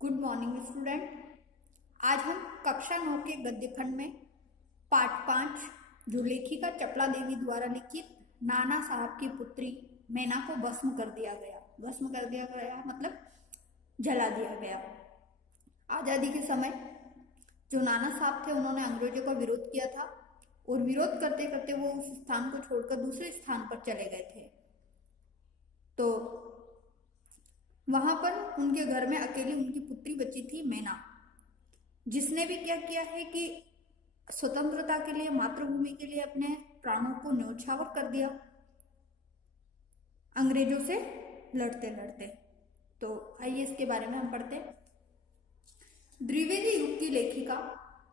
Good morning student. आज हम कक्षा 9 के गद्य खंड में पाठ 5 जो लेखिका चपला देवी द्वारा लिखित नाना साहब की पुत्री मैना को भस्म कर दिया गया मतलब जला दिया गया। आज़ादी के समय जो नाना साहब थे उन्होंने अंग्रेजों का विरोध किया था और विरोध करते करते वो उस स्थान को छोड़कर दूसरे स्थान पर चले गए थे। तो वहां पर उनके घर में अकेली उनकी पुत्री बची थी मैना, जिसने भी क्या किया है कि स्वतंत्रता के लिए, मातृभूमि के लिए अपने प्राणों को न्यौछावर कर दिया अंग्रेजों से लड़ते लड़ते। तो आइए इसके बारे में हम पढ़ते हैं। द्विवेदी युग की लेखिका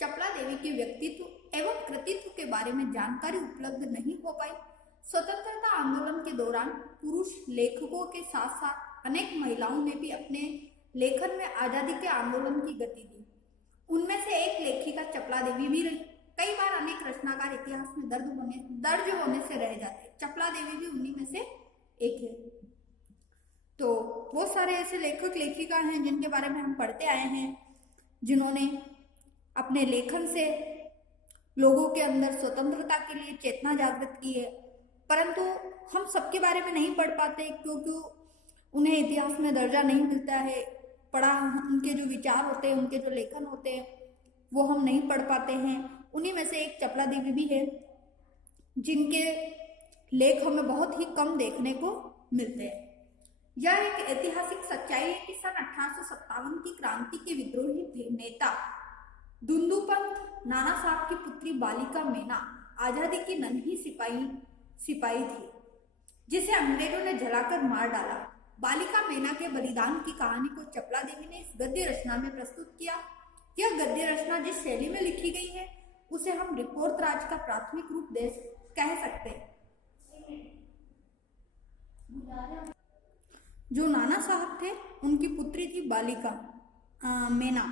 चपला देवी के व्यक्तित्व एवं कृतित्व के बारे में जानकारी उपलब्ध नहीं हो पाई। स्वतंत्रता आंदोलन के दौरान पुरुष लेखकों के साथ साथ अनेक महिलाओं ने भी अपने लेखन में आजादी के आंदोलन की गति दी। उनमें से एक लेखिका चपला देवी भी रही। कई बार अनेक रचनाकार इतिहास में दर्ज होने से रह जाते, चपला देवी भी उन्हीं में से एक है। तो बहुत सारे ऐसे लेखक लेखिका हैं जिनके बारे में हम पढ़ते आए हैं, जिन्होंने अपने लेखन से लोगों के अंदर स्वतंत्रता के लिए चेतना जागृत की है, परंतु हम सबके बारे में नहीं पढ़ पाते क्योंकि उन्हें इतिहास में दर्जा नहीं मिलता है। उनके जो विचार होते हैं, उनके जो लेखन होते हैं, वो हम नहीं पढ़ पाते हैं। उन्हीं में से एक चपला देवी भी है, जिनके लेख हमें बहुत ही कम देखने को मिलते हैं। यह एक ऐतिहासिक सच्चाई है कि सन 1857 की क्रांति के विद्रोही नेता दुंदुपंत नाना साहब की पुत्री बालिका मैना आजादी की नन्ही सिपाही थी, जिसे अंग्रेजों ने जलाकर मार डाला। बालिका मैना के बलिदान की कहानी को चपला देवी ने इस गद्य रचना में प्रस्तुत किया। यह गद्य रचना जिस शैली में लिखी गई है उसे हम रिपोर्ट राज का प्राथमिक रूप कह सकते हैं। जो नाना साहब थे उनकी पुत्री थी बालिका मैना।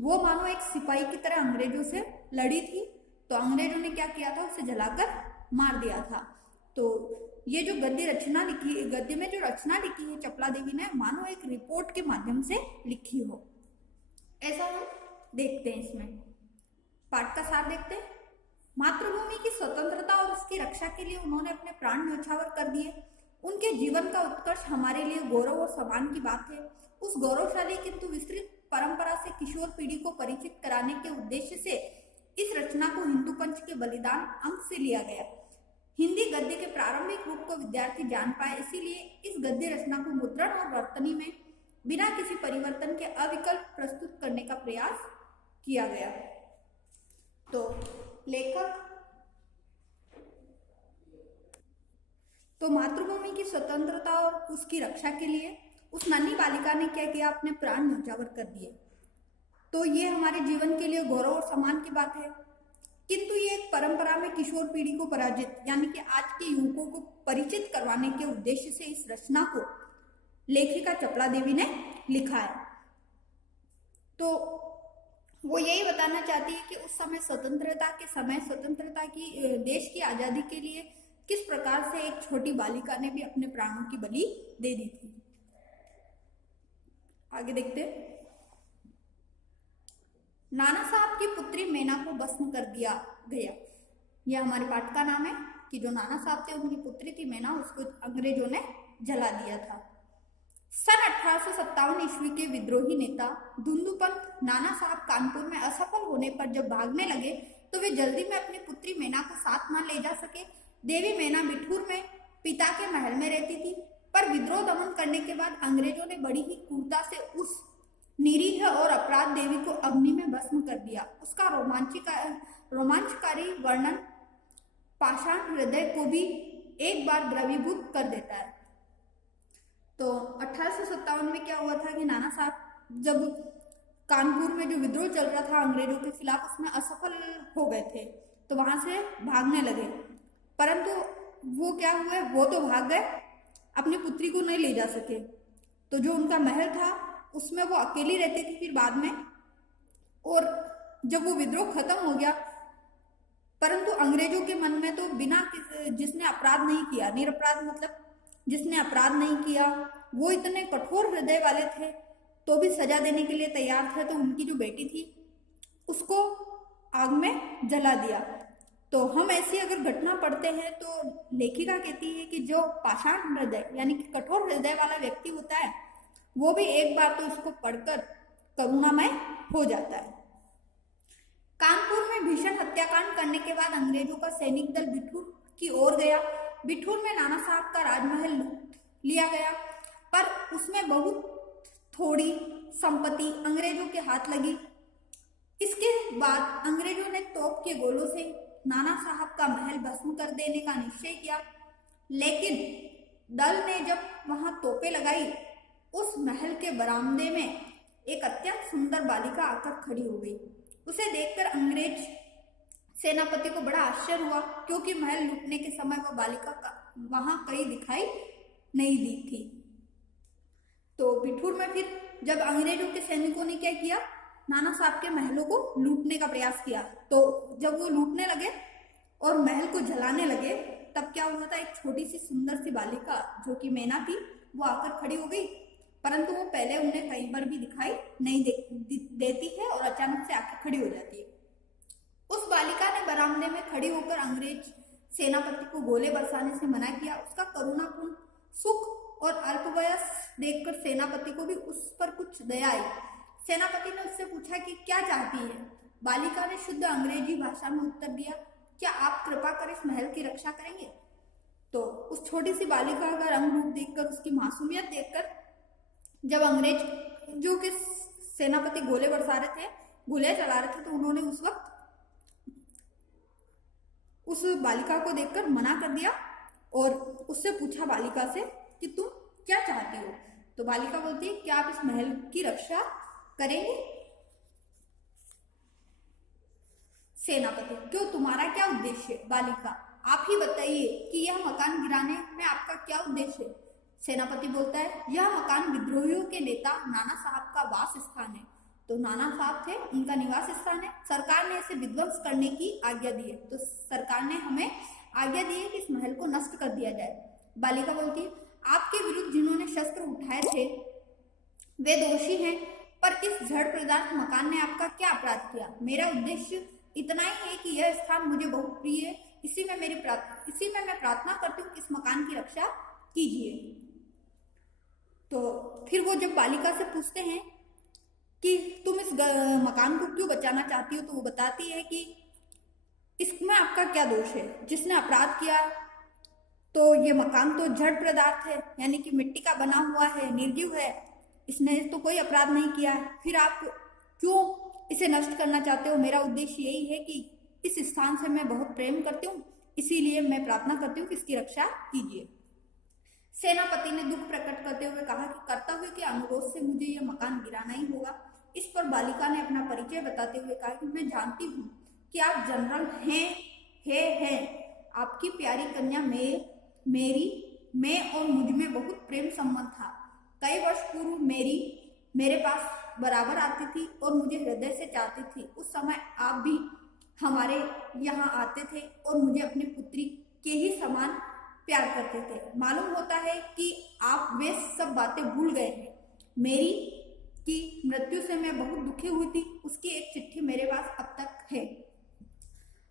वो मानो एक सिपाही की तरह अंग्रेजों से लड़ी थी, तो अंग्रेजों ने क्या किया था, उसे जलाकर मार दिया था। तो ये जो गद्य में जो रचना लिखी है चपला देवी ने, मानो एक रिपोर्ट के माध्यम से लिखी हो, ऐसा हम देखते हैं। इसमें पाठ का सार देखते हैं। मातृभूमि की स्वतंत्रता और उसकी रक्षा के लिए उन्होंने अपने प्राण न्यौछावर कर दिए। उनके जीवन का उत्कर्ष हमारे लिए गौरव और सम्मान की बात है। उस गौरवशाली किंतु विस्तृत परंपरा से किशोर पीढ़ी को परिचित कराने के उद्देश्य से इस रचना को हिंदू पंच के बलिदान अंक से लिया गया। हिंदी गद्य के प्रारंभिक रूप को विद्यार्थी जान पाए, इसीलिए इस गद्य रचना को मुद्रण और वर्तनी में बिना किसी परिवर्तन के अविकल्प प्रस्तुत करने का प्रयास किया गया। तो लेखक तो मातृभूमि की स्वतंत्रता और उसकी रक्षा के लिए उस नन्ही बालिका ने क्या किया, अपने प्राण न्यौछावर कर दिए। तो ये हमारे जीवन के लिए गौरव और सम्मान की बात है, किंतु ये एक परंपरा में किशोर पीढ़ी को पराजित यानी कि आज के युवकों को परिचित करवाने के उद्देश्य से इस रचना को लेखिका चपला देवी ने लिखा है। तो वो यही बताना चाहती है कि उस समय स्वतंत्रता की देश की आजादी के लिए किस प्रकार से एक छोटी बालिका ने भी अपने प्राणों की बलि दे दी थी। आगे देखते हैं। नाना साहब की पुत्री मैना को भस्म कर दिया गया। यह हमारे पाठ का नाम है कि जो नाना साहब थे उनकी पुत्री थी मैना, उसको अंग्रेजों ने जला दिया था। सन 1857 ईस्वी के विद्रोही नेता दुंदुपंत नाना साहब कानपुर में असफल होने पर जब भागने लगे तो वे जल्दी में अपनी पुत्री मैना को साथ न ले जा सके। देवी मैना बिठूर में पिता के महल में रहती थी, पर विद्रोह दमन करने के बाद अंग्रेजों ने बड़ी ही क्रूरता से उस निरीह और अपराध देवी को अग्नि में भस्म कर दिया। उसका रोमांचकारी वर्णन पाषाण हृदय को भी एक बार द्रवीभूत कर देता है। तो 1857 में क्या हुआ था कि नाना साहब जब कानपुर में जो विद्रोह चल रहा था अंग्रेजों के खिलाफ, उसमें असफल हो गए थे, तो वहां से भागने लगे। परंतु वो क्या हुए, वो तो भाग गए, अपनी पुत्री को नहीं ले जा सके। तो जो उनका महल था उसमें वो अकेली रहती थी फिर बाद में। और जब वो विद्रोह खत्म हो गया, परंतु अंग्रेजों के मन में तो जिसने अपराध नहीं किया, निरपराध मतलब जिसने अपराध नहीं किया, वो इतने कठोर हृदय वाले थे तो भी सजा देने के लिए तैयार थे, तो उनकी जो बेटी थी उसको आग में जला दिया। तो हम ऐसी अगर घटना पढ़ते हैं तो लेखिका कहती है कि जो पाषाण हृदय यानी कि कठोर हृदय वाला व्यक्ति होता है वो भी एक बार तो उसको पढ़कर करुणामय हो जाता है। कानपुर में भीषण हत्याकांड करने के बाद अंग्रेजों का सैनिक दल बिठूर की ओर गया। बिठूर में नाना साहब का राजमहल लूट लिया गया, पर उसमें बहुत थोड़ी संपत्ति अंग्रेजों के हाथ लगी। इसके बाद अंग्रेजों ने तोप के गोलों से नाना साहब का महल भस्म कर देने का निश्चय किया, लेकिन दल ने जब वहां तोपें लगाई, उस महल के बरामदे में एक अत्यंत सुंदर बालिका आकर खड़ी हो गई। उसे देखकर अंग्रेज सेनापति को बड़ा आश्चर्य हुआ, क्योंकि महल लूटने के समय वह बालिका वहां कहीं दिखाई नहीं दी थी। तो बिठूर में फिर जब अंग्रेजों के सैनिकों ने क्या किया, नाना साहब के महलों को लूटने का प्रयास किया। तो जब वो लूटने लगे और महल को जलाने लगे, तब क्या हुआ था, एक छोटी सी सुंदर सी बालिका जो कि मैना थी वो आकर खड़ी हो गई, परंतु वो पहले उन्हें कहीं पर भी दिखाई नहीं देती है और अचानक से आकर खड़ी हो जाती है। उस बालिका ने बरामदे में खड़ी होकर अंग्रेज सेनापति को गोले बरसाने से मना किया। उसका करुणापूर्ण सुख और अल्पवयस देखकर सेनापति को भी उस पर कुछ दया आई। सेनापति ने उससे पूछा कि क्या चाहती है। बालिका ने शुद्ध अंग्रेजी भाषा में उत्तर दिया, क्या आप कृपा कर इस महल की रक्षा करेंगे। तो उस छोटी सी बालिका का रंग रूप देखकर, उसकी मासूमियत देखकर, जब अंग्रेज जो के सेनापति गोले बरसा रहे थे, गोले चला रहे थे, तो उन्होंने उस वक्त उस बालिका को देखकर मना कर दिया और उससे पूछा बालिका से कि तुम क्या चाहती हो। तो बालिका बोलती है, क्या आप इस महल की रक्षा करेंगे। सेनापति, क्यों, तुम्हारा क्या उद्देश्य है। बालिका, आप ही बताइए कि यह मकान गिराने में आपका क्या उद्देश्य है। सेनापति बोलता है, यह मकान विद्रोहियों के नेता नाना साहब का वास स्थान है। तो नाना साहब थे, उनका निवास स्थान है। सरकार ने इसे विध्वंस करने की आज्ञा दी है, तो सरकार ने हमें आज्ञा दी है कि इस महल को नष्ट कर दिया जाए। बालिका बोलती है, आपके विरुद्ध जिन्होंने शस्त्र उठाए थे वे दोषी हैं, पर इस जड़ पदार्थ मकान ने आपका क्या अपराध किया। मेरा उद्देश्य इतना ही है कि यह स्थान मुझे बहुत प्रिय है, इसी में मैं प्रार्थना करती हूँ कि इस मकान की रक्षा कीजिए। तो फिर वो जब बालिका से पूछते हैं कि तुम इस मकान को क्यों बचाना चाहती हो, तो वो बताती है कि इसमें आपका क्या दोष है। जिसने अपराध किया तो ये मकान तो जड़ पदार्थ है, यानी कि मिट्टी का बना हुआ है, निर्जीव है, इसने तो कोई अपराध नहीं किया है, फिर आप क्यों इसे नष्ट करना चाहते हो। मेरा उद्देश्य यही है कि इस स्थान से मैं बहुत प्रेम करती हूँ, इसीलिए मैं प्रार्थना करती हूँ कि इसकी रक्षा कीजिए। सेनापति ने दुख प्रकट करते हुए कहा कि कर्तव्य के अनुरोध से मुझे यह मकान गिराना ही होगा। इस पर बालिका ने अपना परिचय बताते हुए कहा कि मैं जानती हूँ कि आप जनरल हैं। आपकी प्यारी कन्या मैं और मुझ में बहुत प्रेम संबंध था। कई वर्ष पूर्व मेरे पास बराबर आती थी और मुझे हृदय से चाहती थी। उस समय आप भी हमारे यहाँ आते थे और मुझे अपनी पुत्री के ही समान प्यार करते थे। मालूम होता है कि आप वे सब बातें भूल गए हैं। मेरी की मृत्यु से मैं बहुत दुखी हुई थी, उसकी एक चिट्ठी मेरे पास अब तक है।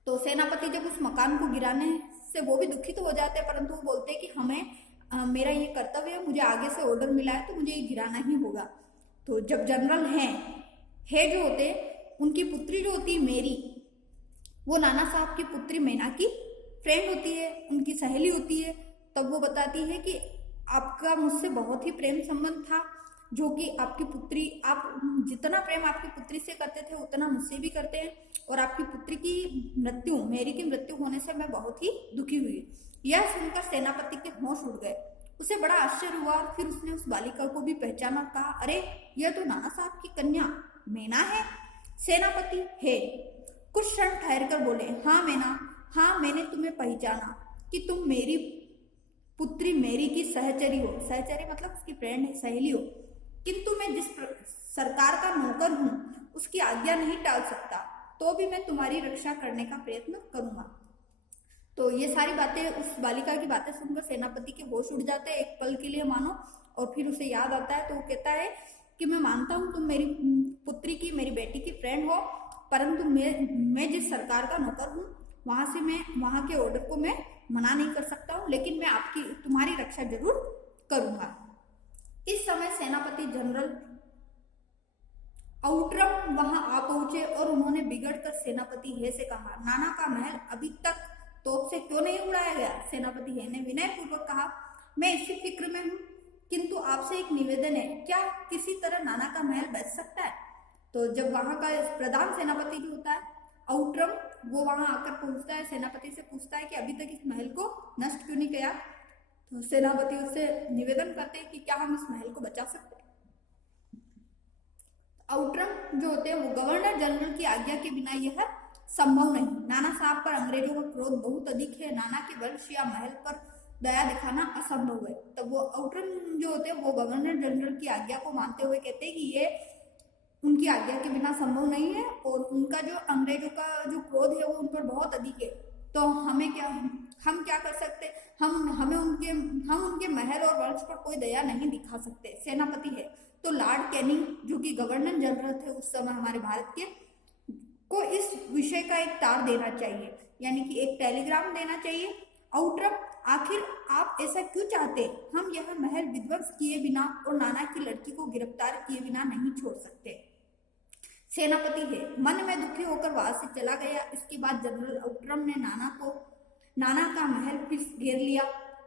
तो सेनापति जब उस मकान को गिराने से वो भी दुखित हो जाते हैं, परंतु वो बोलते हैं कि हमें मेरा ये कर्तव्य है, मुझे आगे से ऑर्डर मिला है तो मुझे ये गिराना ही होगा। तो जब जनरल है जो होते, उनकी पुत्री जो होती है मेरी, वो नाना साहब की पुत्री मैना की फ्रेंड होती है, उनकी सहेली होती है। तब वो बताती है कि आपका मुझसे बहुत ही प्रेम संबंध था, जो कि आपकी पुत्री, आप जितना प्रेम आपकी पुत्री से करते थे उतना मुझसे भी करते हैं, और आपकी पुत्री की मृत्यु, मेरी की मृत्यु होने से मैं बहुत ही दुखी हुई। यह सुनकर सेनापति के होश उड़ गए, उसे बड़ा आश्चर्य हुआ। फिर उसने उस बालिका को भी पहचाना, कहा, अरे यह तो नाना साहब की कन्या मैना है। सेनापति है कुछ क्षण ठहर कर बोले, हाँ मैना, हाँ मैंने तुम्हें पहचाना कि तुम मेरी पुत्री मेरी की सहचरी हो। सहचरी मतलब उसकी फ्रेंड है, सहेली हो। किंतु मैं जिस सरकार का नौकर हूँ उसकी आज्ञा नहीं टाल सकता, तो भी मैं तुम्हारी रक्षा करने का प्रयत्न करूंगा। तो ये सारी बातें, उस बालिका की बातें सुनकर सेनापति के होश उड़ जाते हैं एक पल के लिए मानो, और फिर उसे याद आता है। तो वो कहता है कि मैं मानता हूँ तुम मेरी पुत्री की, मेरी बेटी की फ्रेंड हो, परंतु मैं जिस सरकार का नौकर हूँ मैं वहां के ऑर्डर को मैं मना नहीं कर सकता हूँ, लेकिन मैं आपकी तुम्हारी रक्षा जरूर करूंगा। इस समय सेनापति जनरल आउट्रम वहां आ पहुंचे और उन्होंने बिगड़कर सेनापति हे से कहा, नाना का महल अभी तक तोप से क्यों नहीं उड़ाया गया? सेनापति हे ने विनय पूर्वक कहा, मैं इसी फिक्र में हूँ, किंतु आपसे एक निवेदन है, क्या किसी तरह नाना का महल बच सकता है? तो जब वहां का प्रधान सेनापति जो होता है आउट्रम, वो वहां आकर पहुंचता है, सेनापति से पूछता है कि अभी तक इस महल को नष्ट क्यों नहीं किया? तो सेनापति उससे निवेदन करते हैं कि क्या हम इस महल को बचा सकते हैं? आउट्रम जो होते हैं वो गवर्नर जनरल की आज्ञा के बिना यह संभव नहीं। नाना साहब पर अंग्रेजों का क्रोध बहुत अधिक है, नाना के वंश या महल पर दया दिखाना असंभव है। तब वो आउट्रम जो होते हैं वो गवर्नर जनरल की आज्ञा को मानते हुए कहते हैं कि ये उनकी आज्ञा के बिना संभव नहीं है और उनका जो अंग्रेजों का जो क्रोध है वो उन पर बहुत अधिक है। तो हम क्या कर सकते? हम उनके महल और वंश पर कोई दया नहीं दिखा सकते। सेनापति है तो लॉर्ड कैनिंग जो कि गवर्नर जनरल थे उस समय हमारे भारत के, को इस विषय का एक तार देना चाहिए, यानी कि एक टेलीग्राम देना चाहिए। आउट्रम, आखिर आप ऐसा क्यों चाहते? हम यह महल विध्वंस किए बिना और नाना की लड़की को गिरफ्तार किए बिना नहीं छोड़ सकते। सेनापति है मन में दुखी होकर वहां से चला गया। इसके बाद जनरल आउट्रम ने नाना का महल फिर घेर लिया।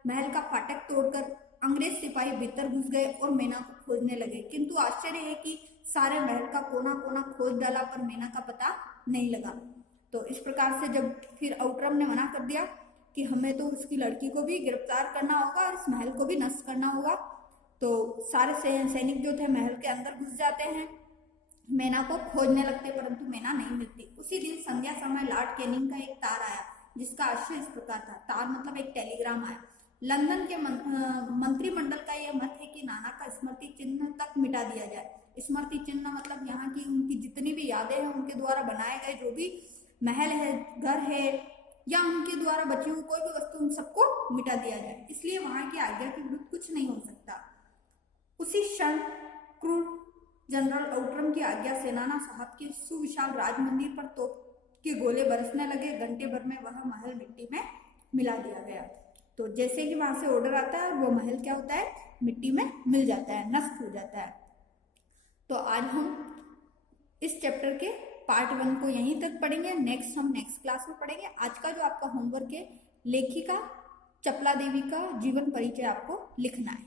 महल का फाटक तोड़कर अंग्रेज सिपाही भीतर घुस गए और मेना को खोजने लगे, किंतु आश्चर्य है कि सारे महल का कोना कोना खोज डाला पर मेना का पता नहीं लगा। तो इस प्रकार से जब फिर आउट्रम ने मना कर दिया कि हमें तो उसकी लड़की को भी गिरफ्तार करना होगा और इस महल को भी नष्ट करना होगा, तो सारे सैनिक जो थे महल के अंदर घुस जाते हैं, मेना को खोजने लगते, परंतु मेना नहीं मिलती। उसी दिन संध्या समय लॉर्ड कैनिंग का एक तार आया जिसका आशय इस प्रकार था। तार मतलब एक टेलीग्राम आया। लंदन के मंत्रिमंडल का यह मत है कि नाना का स्मृति चिन्ह तक मिटा दिया जाए। स्मृति चिन्ह मतलब यहाँ की उनकी जितनी भी यादें हैं, उनके द्वारा बनाए गए जो भी महल है, घर है या उनके द्वारा बची हुई कोई भी वस्तु, उन सबको मिटा दिया जाए। इसलिए वहां की आज्ञा के विरुद्ध कुछ नहीं हो सकता। उसी क्षण क्रूर जनरल आउट्रम की आज्ञा से नाना साहब के सुविशाल राजमंदिर पर तोप के गोले बरसने लगे। घंटे भर में वह महल मिट्टी में मिला दिया गया। तो जैसे कि वहां से ऑर्डर आता है वो महल क्या होता है, मिट्टी में मिल जाता है, नष्ट हो जाता है। तो आज हम इस चैप्टर के पार्ट 1 को यहीं तक पढ़ेंगे। हम नेक्स्ट क्लास में पढ़ेंगे। आज का जो आपका होमवर्क है, लेखिका चपला देवी का जीवन परिचय आपको लिखना है।